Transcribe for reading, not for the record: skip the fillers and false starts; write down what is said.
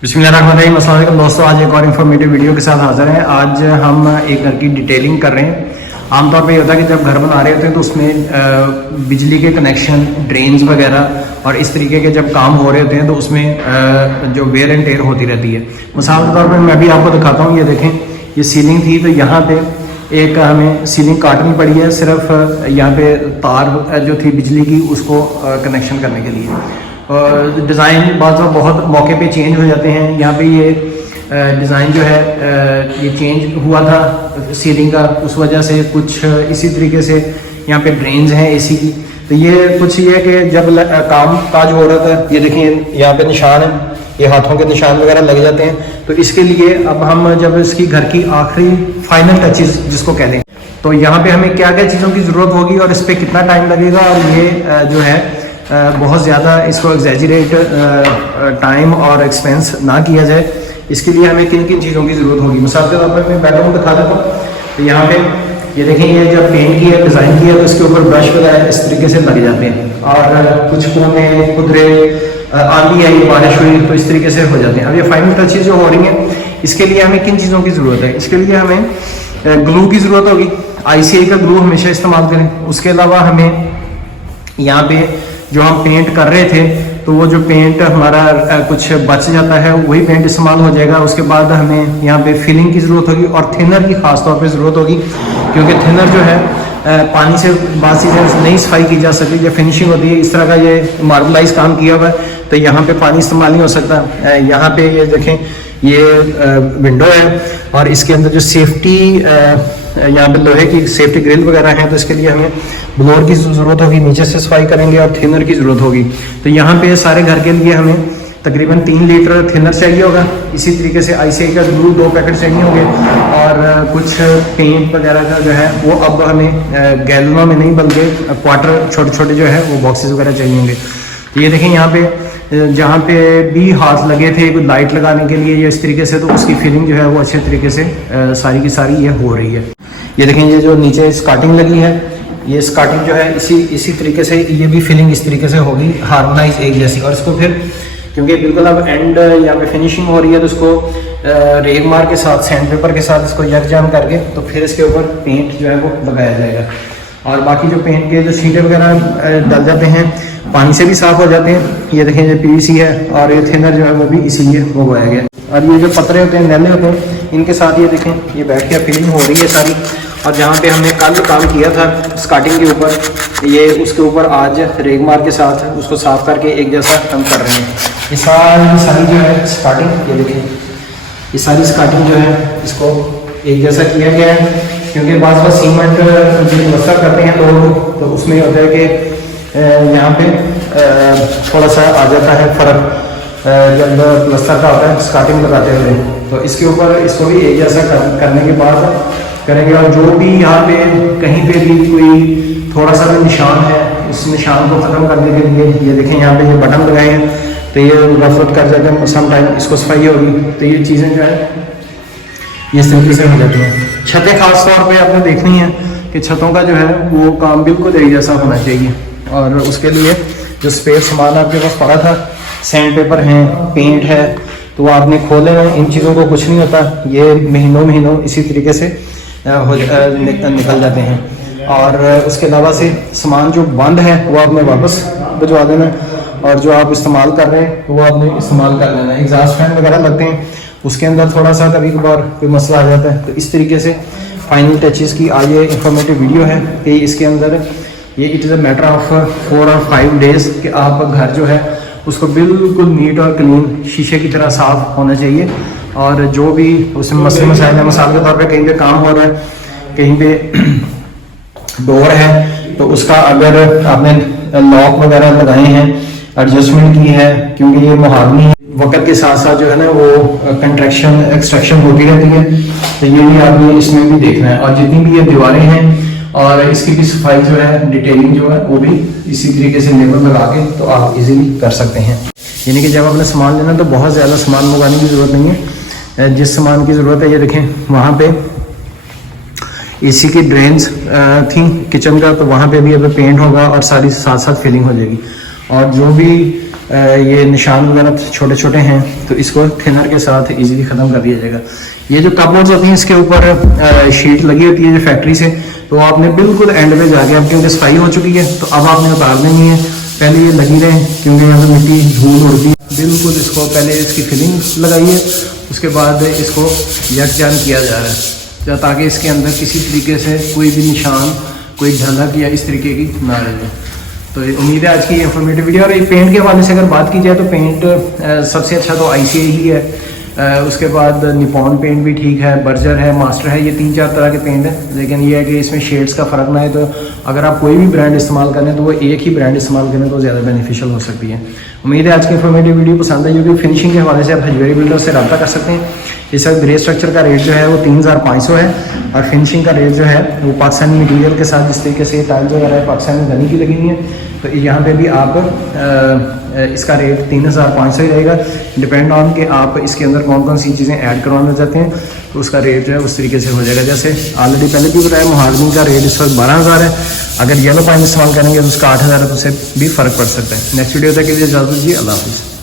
बिस्मिल्लाहिर्रहमानिर्रहीम। अस्सलाम वालेकुम दोस्तों, आज एक और इन्फॉर्मेटिव वीडियो के साथ हाजिर हैं। आज हम एक घर की डिटेलिंग कर रहे हैं। आमतौर पे ये होता है कि जब घर बना रहे होते हैं तो उसमें बिजली के कनेक्शन, ड्रेन्स वगैरह और इस तरीके के जब काम हो रहे होते हैं तो उसमें जो वेयर एंड टेयर होती रहती है। मिसाल के तौर पर मैं भी आपको दिखाता हूँ। ये देखें, ये सीलिंग थी तो यहाँ पे एक हमें सीलिंग काटनी पड़ी है, सिर्फ यहाँ पे तार जो थी बिजली की उसको कनेक्शन करने के लिए। डिज़ाइन बहुत मौके पे चेंज हो जाते हैं। यहाँ पे ये डिज़ाइन जो है ये चेंज हुआ था सीलिंग का, उस वजह से कुछ इसी तरीके से यहाँ पे ड्रेन्स हैं एसी की। तो ये कुछ ये कि जब काम काज हो रहा था, ये देखिए यहाँ पे निशान है, ये हाथों के निशान वगैरह लग जाते हैं। तो इसके लिए अब हम जब इसकी घर की आखिरी फाइनल टचेस जिसको कहते हैं, तो यहाँ पे हमें क्या क्या चीज़ों की ज़रूरत होगी और इस पर कितना टाइम लगेगा, और ये जो है बहुत ज़्यादा इसको एग्जैजरेट टाइम और एक्सपेंस ना किया जाए, इसके लिए हमें किन किन चीज़ों की ज़रूरत होगी। मिसाल के तौर पर मैं बैकग्राउंड दिखा देता हूँ। तो यहाँ पे ये देखें, ये जब पेंट किया, डिज़ाइन किया तो इसके ऊपर ब्रश वगैरह इस तरीके से लग जाते हैं, और कुछ कोने खुदरे आंधी आई, बारिश हुई तो इस तरीके से हो जाते हैं। अब ये फाइनल टचेज जो हो रही हैं, इसके लिए हमें किन चीज़ों की ज़रूरत है। इसके लिए हमें ग्लू की ज़रूरत होगी। ICI का ग्लू हमेशा इस्तेमाल करें। उसके अलावा हमें यहाँ पे जो हम पेंट कर रहे थे तो वो जो पेंट हमारा कुछ बच जाता है वही पेंट इस्तेमाल हो जाएगा। उसके बाद हमें यहाँ पे फिलिंग की ज़रूरत होगी और थिनर की ख़ास तौर पे ज़रूरत होगी, क्योंकि थिनर जो है पानी से बासी से नहीं सफाई की जा सकती। जब फिनिशिंग होती है, इस तरह का ये मार्बलाइज काम किया हुआ है तो यहाँ पे पानी इस्तेमाल नहीं हो सकता। यहाँ पे ये देखें, ये विंडो है और इसके अंदर जो सेफ्टी यहाँ पे लोहे की सेफ्टी ग्रिल वगैरह है, तो इसके लिए हमें ब्लोअर की ज़रूरत होगी, नीचे से सफाई करेंगे, और थिनर की ज़रूरत होगी। तो यहाँ पे सारे घर के लिए हमें तकरीबन 3 लीटर थिनर चाहिए होगा। इसी तरीके से ICI का ग्लू 2 पैकेट चाहिए होंगे, और कुछ पेंट वगैरह का जो है वो अब हमें गैलनों में नहीं बल्कि क्वार्टर छोटे छोटे जो है वो बॉक्सेस वगैरह चाहिए होंगे। तो ये देखें, यहाँ पे जहाँ पे भी हाथ लगे थे कोई लाइट लगाने के लिए या इस तरीके से, तो उसकी फिलिंग जो है वो अच्छे तरीके से सारी की सारी ये हो रही है। ये देखें, ये जो नीचे स्कार्टिंग लगी है, ये स्कार्टिंग जो है इसी तरीके से ये भी फिलिंग इस तरीके से होगी, हार्मोनाइज एक जैसी। और इसको फिर क्योंकि बिल्कुल अब एंड यहाँ पे फिनिशिंग हो रही है, तो इसको रेगमार के साथ, सैंड पेपर के साथ इसको यकजान करके तो फिर इसके ऊपर पेंट जो है वो लगाया जाएगा। और बाकी जो पेंट के जो छींटे वगैरह डल जाते हैं पानी से भी साफ हो जाते हैं। ये देखें, ये PVC है और ये थिनर जो है वो भी इसीलिए वो बनाया गया। और ये जो पतरे होते हैं, नैले होते हैं, इनके साथ ये देखें, ये बैठ के फिलिंग हो रही है सारी। और जहाँ पे हमने कल काम किया था स्कार्टिंग के ऊपर, ये उसके ऊपर आज रेगमार के साथ उसको साफ करके एक जैसा हम कर रहे हैं। ये सारी जो है स्कार्टिंग, ये देखें, ये सारी स्कार्टिंग जो है इसको एक जैसा किया गया है, क्योंकि बार सीमेंट प्लस्तर करते हैं लोग, तो उसमें होता है कि यहाँ पे थोड़ा सा आ जाता है फ़र्क जब प्लस्तर का होता है स्कार्टिंग लगाते हुए। तो इसके ऊपर इसको भी एक जैसा करने के बाद करेंगे। और जो भी यहाँ पे कहीं पे भी कोई थोड़ा सा भी निशान है, उस निशान को ख़त्म करने के लिए ये देखें, यहाँ पे ये बटन लगाए हैं, तो ये रफत कर जाते हैं, सम टाइम इसको सफाई होगी तो ये चीज़ें जो है ये इस तरीके से हो जाती हैं। छतें खास तौर पे आपने देखनी है कि छतों का जो है वो काम बिल्कुल एक जैसा होना चाहिए, और उसके लिए जो स्पेयर सामान आपके पास पड़ा था, सैंड पेपर है, पेंट है, तो वो आपने खोले हैं। इन चीज़ों को कुछ नहीं होता, ये महीनों इसी तरीके से निकल जाते हैं। और उसके अलावा से सामान जो बंद है वो आपने वापस भिजवा देना, और जो आप इस्तेमाल कर रहे हैं वो आपने इस्तेमाल कर लेना। एग्जॉस्ट फैन वगैरह लगते हैं, उसके अंदर थोड़ा सा कभी कभार कोई मसला आ जाता है। तो इस तरीके से फाइनल टचेस की आज ये इंफॉर्मेटिव वीडियो है कि इसके अंदर ये it is a matter of 4 और 5 डेज़ कि आप घर जो है उसको बिल्कुल नीट और क्लीन शीशे की तरह साफ होना चाहिए। और जो भी उसमें मसले मसाइल है, मिसाल के तौर पे कहीं पे काम हो रहा है, कहीं पे डोर है, तो उसका अगर आपने लॉक वगैरह लगाए हैं, एडजस्टमेंट की है, क्योंकि ये मुहावनी है, वक्त के साथ साथ जो है ना वो कंट्रैक्शन एक्सट्रैक्शन होती रहती है, तो ये भी आपने इसमें भी देखना है। और जितनी भी ये दीवारें हैं और इसकी भी सफाई जो है, डिटेलिंग जो है वो भी इसी तरीके से लेबल लगा के तो आप इजीली कर सकते हैं। यानी कि जब आपने सामान लेना तो बहुत ज़्यादा सामान मंगाने की ज़रूरत नहीं है। जिस सामान की ज़रूरत है, ये देखें, वहाँ पे AC की ड्रेन्स थी किचन का, तो वहाँ पे भी अब पेंट होगा और सारी साथ साथ फिलिंग हो जाएगी। और जो भी ये निशान वगैरह छोटे छोटे हैं तो इसको थिनर के साथ इजीली ख़त्म कर दिया जाएगा। ये जो कपबोर्ड्स होती हैं इसके ऊपर शीट लगी होती है जो फैक्ट्री से, तो आपने बिल्कुल एंड पे जाके, अब क्योंकि सफाई हो चुकी है तो अब आपने उतार देनी है। पहले ये लगी रहे क्योंकि यहाँ पर मिट्टी धूल उड़ती है, बिल्कुल इसको पहले इसकी फिलिंग लगाइए, उसके बाद इसको यकजान किया जा रहा है ताकि इसके अंदर किसी तरीके से कोई भी निशान, कोई झलक या इस तरीके की ना रह जाए। तो उम्मीद है आज की इन्फॉर्मेटिव वीडियो। और ये पेंट के हवाले से अगर बात की जाए तो पेंट सबसे अच्छा तो ICA ही है, उसके बाद निपॉन पेंट भी ठीक है, बर्जर है, मास्टर है, ये 3-4 तरह के पेंट हैं। लेकिन ये है कि इसमें शेड्स का फ़र्क ना है, तो अगर आप कोई भी ब्रांड इस्तेमाल करें तो वो एक ही ब्रांड इस्तेमाल करें तो ज़्यादा बेनिफिशियल हो सकती है। उम्मीद है आज की इन्फॉर्मेटिव वीडियो पसंद है, क्योंकि फिनिशिंग के हवाले से आप हजवेरी बिल्डर से रब्ता कर सकते हैं। इस वक्त ग्रे स्ट्रक्चर का रेट जो है वो 3500 है और फिनिशिंग का रेट जो है वो पाकिस्तानी मटीरियल के साथ, जिस तरीके से टाइल्स वगैरह है पाकिस्तानी गनी की लगी हुई है, तो यहाँ पे भी आप इसका रेट 3500 ही रहेगा। डिपेंड ऑन कि आप इसके अंदर कौन कौन सी चीज़ें ऐड करवाना चाहते हैं तो उसका रेट जो है उस तरीके से हो जाएगा। जैसे ऑलरेडी पहले भी बताया, महागनी का रेट इस वक्त 12000 है, अगर येलो पाइन इस्तेमाल करेंगे तो उसका 8000 है, तो उससे भी फ़र्क पड़ सकता है। नेक्स्ट वीडियो तक के लिए इजाज़त दीजिए, अल्लाह हाफ़िज़।